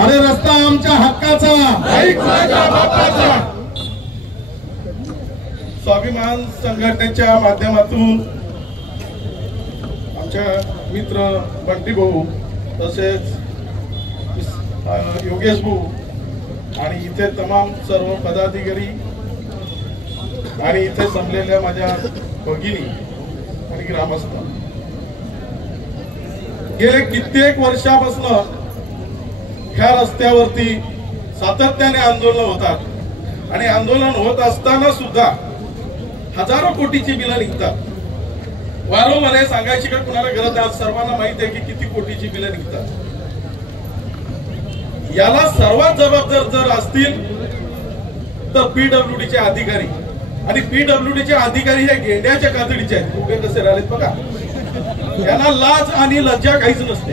अरे रस्ता आमच्या हक्काचा, ऐक माझ्या बापाचा. स्वाभिमान संघटनेच्या माध्यमातून आमच्या मित्र बंटी भाऊ तसेच योगेश भाऊ आणि इथे तमाम सर्व पदाधिकारी आणि इथे जमलेल्या माझ्या भगिनी आणि ग्रामस्थ गेले कित्येक वर्षापासून ह्या रस्त्यावरती सातत्याने आंदोलन होतात आणि आंदोलन होत असताना सुद्धा हजारो कोटीची बिलं निघतात. वारंवार हे सांगायची का कुणाला गरज आहे, सर्वांना माहिती आहे की किती कोटीची बिलं निघतात. याला सर्वात जबाबदार जर असतील तर पीडब्ल्यूडीचे अधिकारी, आणि पीडब्ल्यूडीचे अधिकारी हे गेंड्याच्या कातडीचे आहेत. उभे कसे राहिलेत बघा. यांना लाज आणि लज्जा काहीच नसते.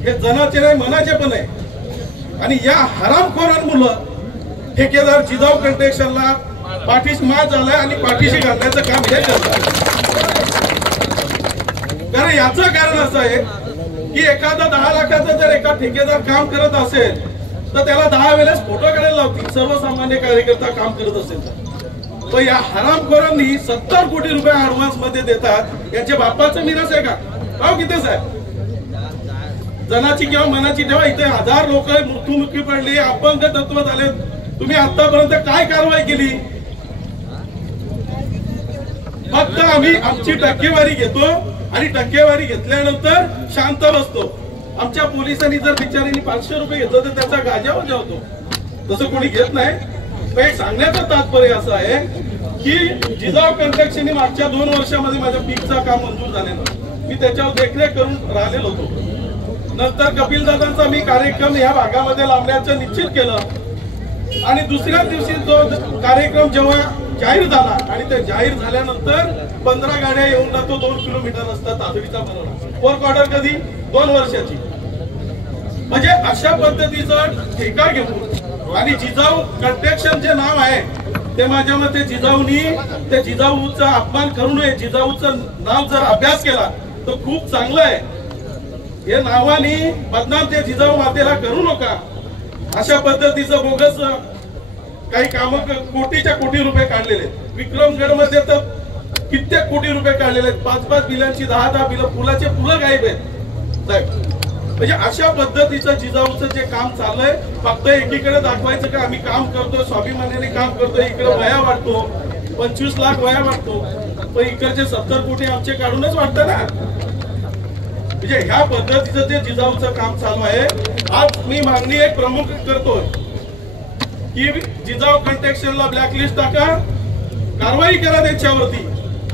हे जनाचे नाही मनाचे पण आहे. आणि या हरामखोरांमुळं ठेकेदार जिजाऊ कंस्ट्रक्शनला पाठीस मार झालाय आणि पाठीशी घालण्याचं काम हे करतात. कारण याचं कारण असं आहे की एखादा 10 लाखाचं जर एका ठेकेदार काम करत असेल तर त्याला 10 वेळेस फोटो काढायला लावतील सर्वसामान्य कार्यकर्ता काम करत असेल तर. पण या हरामखोरांनी 70 कोटी रुपये ऍडव्हान्स मध्ये देतात. यांच्या बापाचं मिरास आहे का? पाव किती साहेब जनाची किंवा मनाची. तेव्हा इथे 1000 लोक मृत्युमुखी पडली, अपंग तत्व झाले. तुम्ही आतापर्यंत काय कारवाई केली? फक्त आम्ही आमची टक्केवारी घेतो आणि टक्केवारी घेतल्यानंतर शांत बसतो. आमच्या पोलिसांनी जर बिचारीने 500 रुपये घेतलं तर त्याचा गाजा होतो. तसं कोणी घेत नाही. एक सांगण्याचं तात्पर्य असं आहे की जिजाऊ कंस्ट्रक्शनने मागच्या 2 वर्षामध्ये माझ्या पीकचं काम मंजूर झालेलं. मी त्याच्यावर देखरेख करून राहिलेलो होतो. नंतर कपिल दादांचा मी कार्यक्रम या भागामध्ये लावण्याचं निश्चित केलं आणि दुसऱ्या दिवशी जो कार्यक्रम जेव्हा जाहीर झाला आणि ते जाहीर झाल्यानंतर 15 गाड्या येऊन जातो 2 किलोमीटर रस्ता तातडीचा बनवला. वर्क ऑर्डर कधी 2 वर्षाची. म्हणजे अशा पद्धतीचं ठेका घेऊन आणि जिजाऊ कंस्ट्रक्शन जे नाव आहे ते माझ्या मते जिजाऊनी ते जिजाऊचा अपमान करू नये. जिजाऊचं नाव जर अभ्यास केला तर खूप चांगलं आहे. हे नावानी बदनाम ते जिजाऊ मातेला करू नका. अशा पद्धतीचं बोगस काही काम कोटीच्या कोटी रुपये काढलेले. विक्रमगड मध्ये तर कित्येक कोटी रुपये काढलेले. 5-5 बिलांची 10-10 बिलं पुलाचे पुलं गायब आहेत साहेब. म्हणजे अशा पद्धतीचं जिजाऊचं जे काम चाललंय फक्त एकीकडे दाखवायचं का आम्ही काम करतोय, स्वाभिमानाने काम करतोय, इकडे वया वाटतो 25 लाख वया वाटतो, पण इकडचे 70 कोटी आमचे काढूनच वाटतं ना. म्हणजे ह्या पद्धतीचं जे जिजाऊचं काम चालू आहे. आज मी मागणी एक प्रमुख करतोय की जिजाऊ कंस्ट्रक्शनला ब्लॅकलिस्ट टाका, कारवाई करा त्याच्यावरती.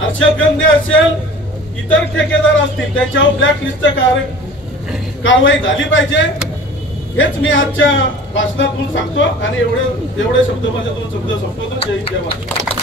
हर्षद गंधे असेल, इतर ठेकेदार असतील त्यांच्यावर ब्लॅकलिस्टचं कारवाई झाली पाहिजे. हेच मी आजच्या भाषणातून सांगतो आणि एवढे शब्द माझ्या 2 शब्द संपवतो. जय हिंद जय महाराष्ट्र.